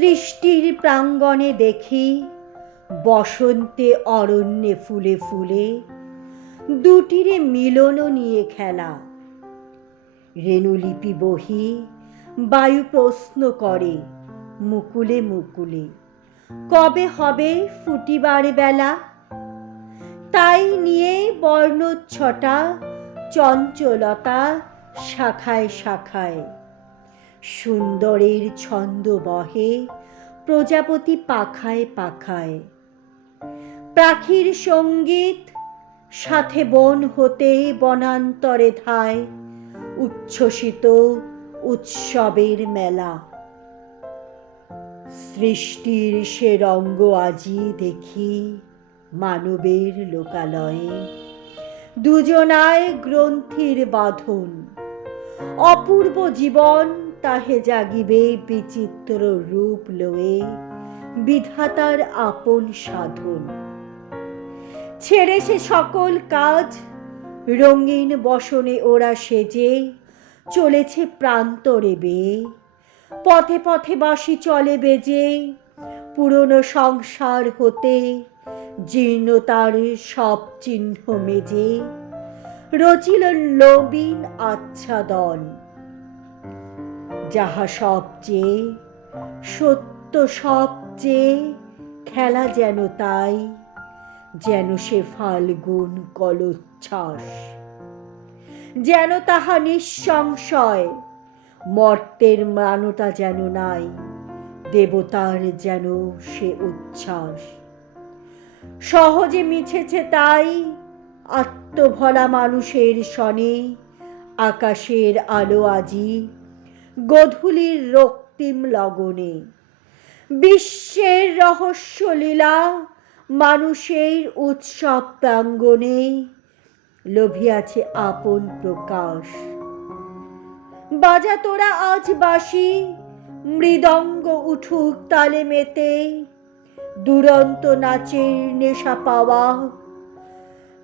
সৃষ্টির প্রাঙ্গণে দেখি বসন্তে অরণ্যে ফুলে ফুলে দুটিরে মিলন নিয়ে খেলা। রেণুলিপি বহি বায়ু প্রশ্ন করে মুকুলে মুকুলে, কবে হবে ফুটিবার বেলা? তাই নিয়ে বর্ণচ্ছটা চঞ্চলতা শাখায় শাখায়। সুন্দরের ছন্দ বহে প্রজাপতি পাখায় পাখায়। পাখির সঙ্গীত সাথে বন হতে বনান্তরে ধায় উচ্ছ্বসিত উৎসবের মেলা। সৃষ্টির সে রঙ্গ আজি দেখি মানবের লোকালয়ে। দুজনায় গ্রন্থির বাঁধন, অপূর্ব জীবন তাহে জাগিবে বিচিত্র রূপ লয়ে বিধাতার আপন সাধন। ছেড়ে সে সকল কাজ রঙিন বসনে ওরা সেজে চলেছে প্রান্তরে বেয়ে। পথে পথে বাঁশি চলে বেজে পুরনো সংসার হতে জীর্ণতার সব চিহ্ন মেজে রচিল নবীন আচ্ছাদন। যাহা সবচেয়ে সত্য সবচেয়ে খেলা যেন তাই, যেন সে ফাল্গুন কলোচ্ছ্বাস। যেন তাহা নিঃসংশয়, মর্তের মানতা যেন নাই, দেবতার যেন সে উচ্ছ্বাস। সহজে মিছেছে তাই আত্মভোলা মানুষের সনে আকাশের আলো আজি গোধূলির রক্তিম লগনে। বিশ্বের রহস্য লীলা মানুষের উৎসব প্রাঙ্গণে লোভিয়াছে আপন প্রকাশ। বাজা তোরা আজ বাঁশি, মৃদঙ্গ উঠুক তালে মেতে, দুরন্ত নাচের নেশা পাওয়া।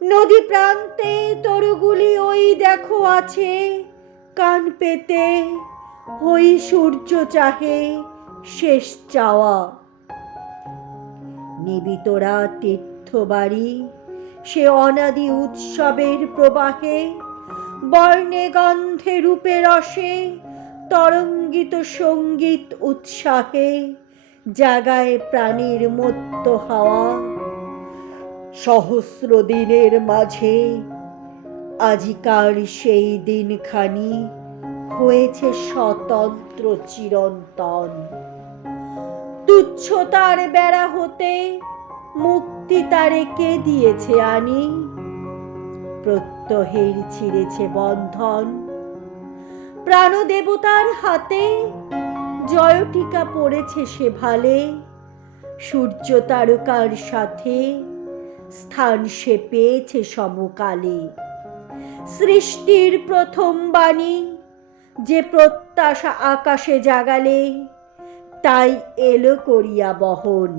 নদী প্রান্তে তরুগুলি ওই দেখো আছে কান পেতে, ওই সূর্য চাহে শেষ চাওয়া। নিবিতরা তীর্থবাড়ি সে অনাদি উৎসবের প্রবাহে, বর্ণে গন্ধে রূপে রসে তরঙ্গিত সঙ্গীত উৎসাহে জাগায় প্রাণীর মত্ত হাওয়া। সহস্র দিনের মাঝে আজিকার সেই দিনখানি হয়েছে স্বতন্ত্র চিরন্তন। তুচ্ছতার বেড়া হতে মুক্তি তারে কে দিয়েছে আনি, প্রত্যহের ছিঁড়েছে বন্ধন। প্রাণদেবতার হাতে জয়টিকা পড়েছে সে ভালে, সূর্য তারকার সাথে স্থান সে পেয়েছে সমকালে। সৃষ্টির প্রথম বাণী যে প্রত্যাশা আকাশে জাগালে, তাই এলো করিয়া বহন।